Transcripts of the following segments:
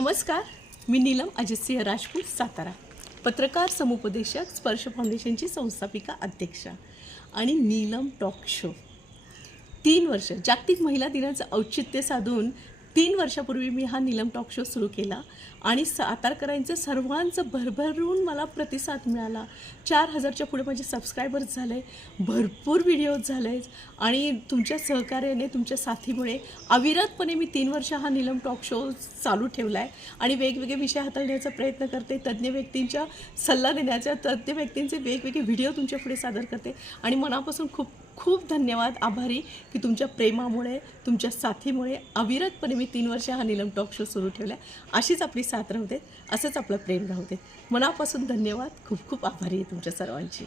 नमस्कार मी नीलम अजितसिंह राजपूत सातारा पत्रकार समुपदेशक स्पर्श फाउंडेशनची संस्थापिका अध्यक्षा आणि नीलम टॉक शो तीन वर्ष जागतिक महिला दिनाचं औचित्य साधून तीन वर्षापूर्वी मी हा नीलम टॉक शो सुरू केला आणि सातारकरांचं सर्वांचं भरभरून मला प्रतिसाद मिळाला. चार हजारच्या पुढे माझे सबस्क्रायबर्स झाले भरपूर व्हिडिओज झाले आणि तुमच्या सहकार्याने तुमच्या साथीमुळे अविरतपणे मी तीन वर्ष हा नीलम टॉक शो चालू ठेवला आहे आणि वेगवेगळे विषय हाताळण्याचा प्रयत्न करते तज्ज्ञ व्यक्तींच्या सल्ला देण्याचा तज्ज्ञ व्यक्तींचे वेगवेगळे व्हिडिओ तुमच्यापुढे सादर करते आणि मनापासून खूप खूप धन्यवाद आभारी की तुमच्या प्रेमामुळे तुमच्या साथीमुळे अविरतपणे मी तीन वर्ष हा नीलम टॉक शो सुरू ठेवला अशीच आपली साथ राहू दे असंच आपलं प्रेम राहू दे मनापासून धन्यवाद खूप खूप आभारी आहे तुमच्या सर्वांची.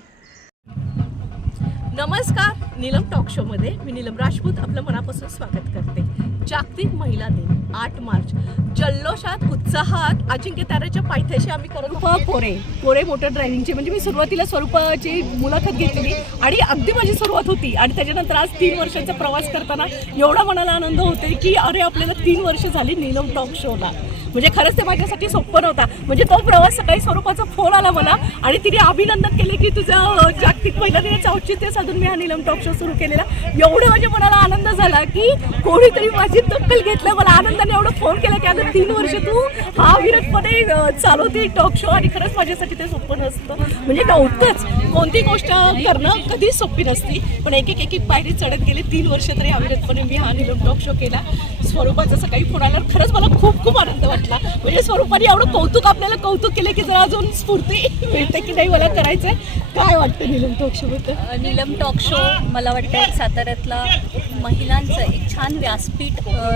नमस्कार नीलम टॉक शोमध्ये मी नीलम राजपूत आपलं मनापासून स्वागत करते. जागतिक महिला दिन. आठ मार्च. जल्लोषात उत्साहात अजिंक्य ताराच्या पायथ्याशी आम्ही करत पोरे पोरे मोटर ड्रायव्हिंगचे. म्हणजे मी सुरुवातीला स्वरूपाची मुलाखत घेतली आणि अगदी माझी सुरुवात होती. आणि त्याच्यानंतर आज तीन वर्षाचा प्रवास करताना एवढा मनाला आनंद होते की अरे आपल्याला तीन वर्ष झाली नीलम टॉक शोला म्हणजे खरंच ते माझ्यासाठी सोपं नव्हता. म्हणजे तो प्रवास सकाळी स्वरूपाचा फोन आला मला आणि तिने अभिनंदन केले की तुझं जागतिक महिला दिनाचं औचित्य साधून मी हा नीलम टॉक शो सुरू केलेला. एवढं माझ्या मनाला आनंद झाला की कोणीतरी माझी दखल घेतलं. मला आनंदाने एवढं फोन केला की आता तीन वर्ष तू हा विरतपणे चालवते टॉक शो आणि खरंच माझ्यासाठी ते सोपं नसतं. म्हणजे नव्हतंच. कोणती गोष्ट करणं कधीच सोपी नसती. पण एक एक एक एक पायरी चढत गेले तीन वर्ष तरी अविरतपणे मी हा निलम टॉक शो केला. स्वरूपाचा सकाळी फोन आला खरंच मला खूप खूप आनंद वाटतो वाटला म्हणजे स्वरूपाने एवढं कौतुक आपल्याला कौतुक केलं की जरा अजून स्फूर्ती मिळते की नाही मला करायचंय. काय वाटतं नीलम टॉक शो बद्दल? नीलम टॉक शो मला वाटतं साताऱ्यातला महिलांचं छान व्यासपीठ अ,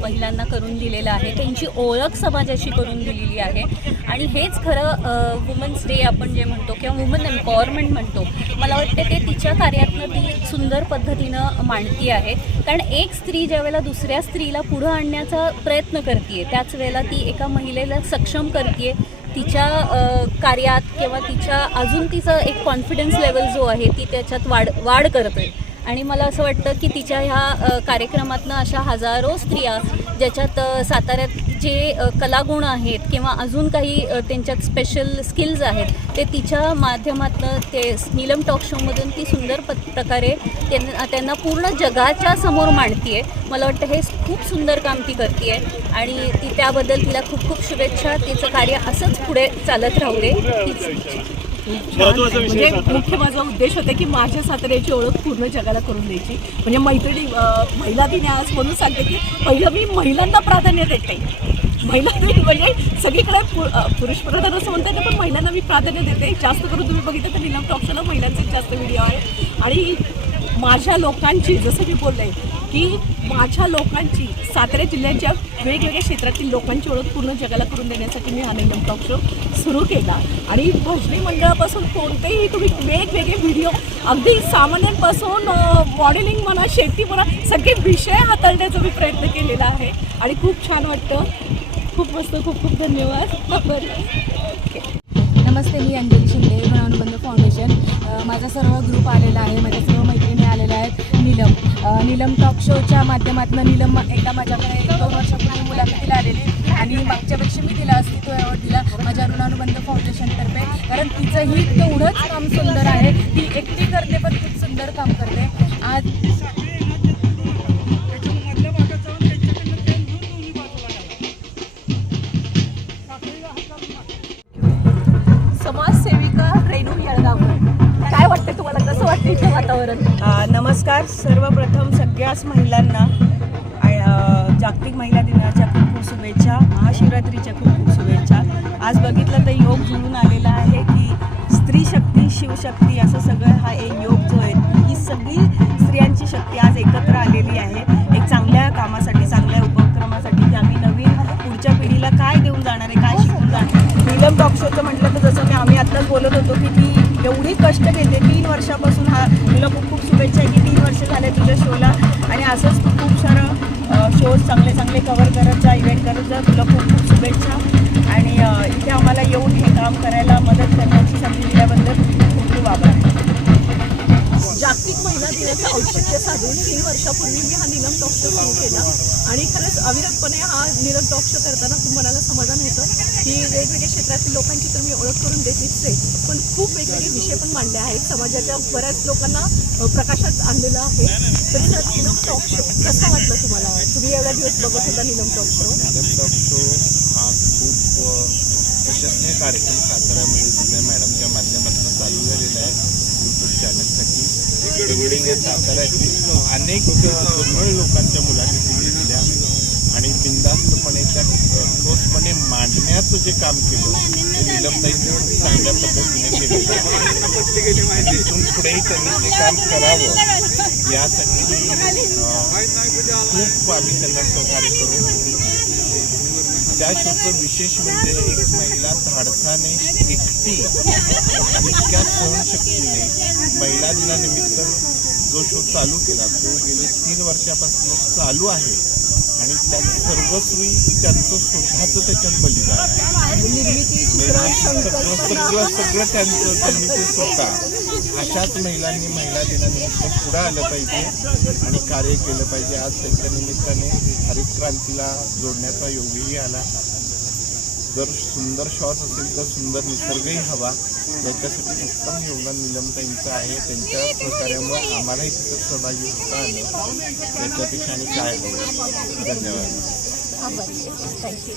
महिलांना करून दिलेलं आहे. त्यांची ओळख समाजाशी करून दिलेली आहे. आणि हेच खरं वुमन्स डे आपण जे म्हणतो किंवा वुमन एम्पॉवरमेंट म्हणतो मला वाटतं ते तिच्या कार्यातनं ती सुंदर पद्धतीनं मांडती आहे. कारण एक स्त्री ज्यावेळेला दुसऱ्या स्त्रीला पुढं आणण्याचा प्रयत्न करते त्याच वेळेला ती एका महिलेला सक्षम करते तिच्या कार्यात किंवा तिच्या अजून तिचा एक कॉन्फिडन्स लेवल जो आहे ती त्याच्यात वाढ वाढ करते आणि मला असं वाटतं की तिच्या ह्या कार्यक्रमातनं अशा हजारो स्त्रिया ज्याच्यात साताऱ्यात जे कलागुण आहेत किंवा अजून काही त्यांच्यात स्पेशल स्किल्स आहेत ते तिच्या माध्यमातनं ते नीलम टॉक शोमधून ती सुंदर प प्रकारे त्यांना त्यांना पूर्ण जगाच्या समोर मांडतीये. मला वाटतं हे खूप सुंदर काम ती करते आणि ती त्याबद्दल तिला खूप खूप शुभेच्छा. तिचं कार्य असंच पुढे चालत राहू दे. हीच म्हणजे. मुख्य माझा उद्देश होता की माझ्या साताऱ्याची ओळख पूर्ण जगाला करून द्यायची. म्हणजे मैत्रिणी महिला दिन आज म्हणून सांगते की पहिलं मी महिलांना प्राधान्य देते महिला दिन म्हणजे सगळीकडे पुरुष प्रधान असं म्हणतात ना, पण महिलांना मी प्राधान्य देते. जास्त करून तुम्ही बघितलं तर निलम टॉक्सला महिलांचेच जास्त व्हिडिओ आहे आणि माझ्या लोकांची जसं मी बोलले की माझ्या लोकांची सातारा जिल्ह्याच्या वेगवेगळ्या क्षेत्रातील लोकांची ओळख पूर्ण जगाला करून देण्यासाठी मी हा निलम टॉक शो सुरू केला. आणि भजनी मंडळापासून कोणतेही तुम्ही वेगवेगळे व्हिडिओ अगदी सामान्यांपासून मॉडेलिंग म्हणा शेती म्हणा सगळे विषय हाताळण्याचा मी प्रयत्न केलेला आहे. आणि खूप छान वाटतं. खूप मस्त खूप खूप धन्यवाद. बरं नमस्ते मी अंजली शिंदे अनुबंध फाउंडेशन. माझा सर्व ग्रुप आलेला आहे. माझ्या सर्व नीलम. नीलम टॉक शोच्या माध्यमातून नीलम एकदा माझ्याकडे दोन वर्षापूर्वी मुलाखतीला आलेली. आणि मागच्या वर्षी मी तिला अस्तित्व अवॉर्ड दिला माझ्या ऋणानुबंध फाउंडेशनतर्फे कारण तिचंही तेवढंच काम सुंदर आहे. ती एकटी करते पण खूप सुंदर काम करते. आज समाजसेविका तुम्हाला वातावरण. नमस्कार सर्वप्रथम सगळ्याच महिलांना. जागतिक महिला दिनाच्या खूप खूप शुभेच्छा. महाशिवरात्रीच्या खूप खूप शुभेच्छा. आज बघितलं तर योग जुळून आलेला आहे की स्त्री शक्ती शिवशक्ती असं सगळं हा एक योग जो आहे ही सगळी स्त्रियांची शक्ती आज एकत्र आलेली आहे. एक चांगल्या कामासाठी चांगल्या उपक्रमासाठी की आम्ही नवीन पुढच्या पिढीला काय देऊन जाणार आहे काय शिकून जाणार आहे. नीलम टॉक शोचं म्हटलं तर जसं मी आम्ही आत्ताच बोलत होतो की ती एवढी कष्ट घेते. तीन वर्षापासून हा तुला खूप खूप शुभेच्छा आहे की तीन वर्ष झाले तुझ्या शोला. आणि असंच तू खूप सारं शोज चांगले चांगले कवर करत जा इव्हेंट करत जा. तुला खूप खूप शुभेच्छा. आणि इथे आम्हाला येऊन हे काम करायला मदत करण्याची संधी दिल्याबद्दल करण्याचं औचित्य साधून तीन वर्षापूर्वी मी हा निलम टॉक शो सुरू केला. आणि खरंच अविरतपणे हा निलम टॉक शो करताना खूप मनाला समाधान होतं की वेगवेगळ्या क्षेत्रातील लोकांची तर मी ओळख करून देतेच आहे. पण खूप वेगवेगळे विषय पण मांडले आहेत. समाजाच्या बऱ्याच लोकांना प्रकाशात आणलेलं आहे. तर सर निलम टॉक शो कसा वाटला तुम्हाला? तुम्ही एवढा दिवस बघत होता Neelam talk show talk show हा खूप अ, कार्यक्रम साताऱ्यामध्ये मॅडमच्या माध्यमातून चालू झालेला आहे. यूट्यूब चॅनलसाठी त्यांनी या साताऱ्यातील अनेक दुर्मिळ लोकांच्या मुलाखती घेतल्या आणि बिंदास्तपणे त्या ठोसपणे मांडण्याचं जे काम केलं ते निलमताईंनी चांगल्या पद्धतीने केलं. तिथून पुढेही त्यांनी ते काम करावं यासाठी खूप आम्ही त्यांना सहकार्य करू. त्या शोचं विशेष म्हणजे एक महिला धाडसाने एक एकटी इतक्या सहनशक्तीने महिला दिनानिमित्त जो शो चालू केला तो गेले तीन वर्षापासून चालू आहे. आणि त्यात सर्वस्वी त्यांचं स्वतःचं त्याच्यात बलिदान सगळं सगळं सगळं त्यांचं त्यांनी ते स्वतः. अशाच महिलांनी महिला दिनानिमित्त पुढे आलं पाहिजे आणि कार्य केलं पाहिजे. आज त्यांच्या निमित्ताने हरित क्रांतीला जोडण्याचा योगही आला. जर सुंदर श्वास असेल तर सुंदर निसर्गही हवा. याच्यासाठी उत्तम योगदान निलमताईंचं आहे. त्यांच्या सहकार्यामुळे आम्हालाही तिथं सहभागी होता आलं. त्याच्यापेक्षा आणि काय धन्यवाद. थँक्यू